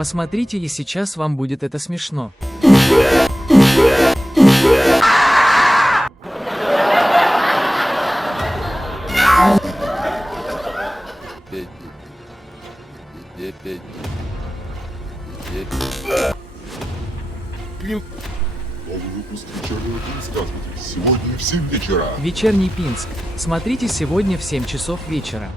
Посмотрите, и сейчас вам будет это смешно. Новый выпуск «Вечернего Пинска» сегодня в 7 вечера. Вечерний Пинск. Смотрите сегодня в 7 часов вечера.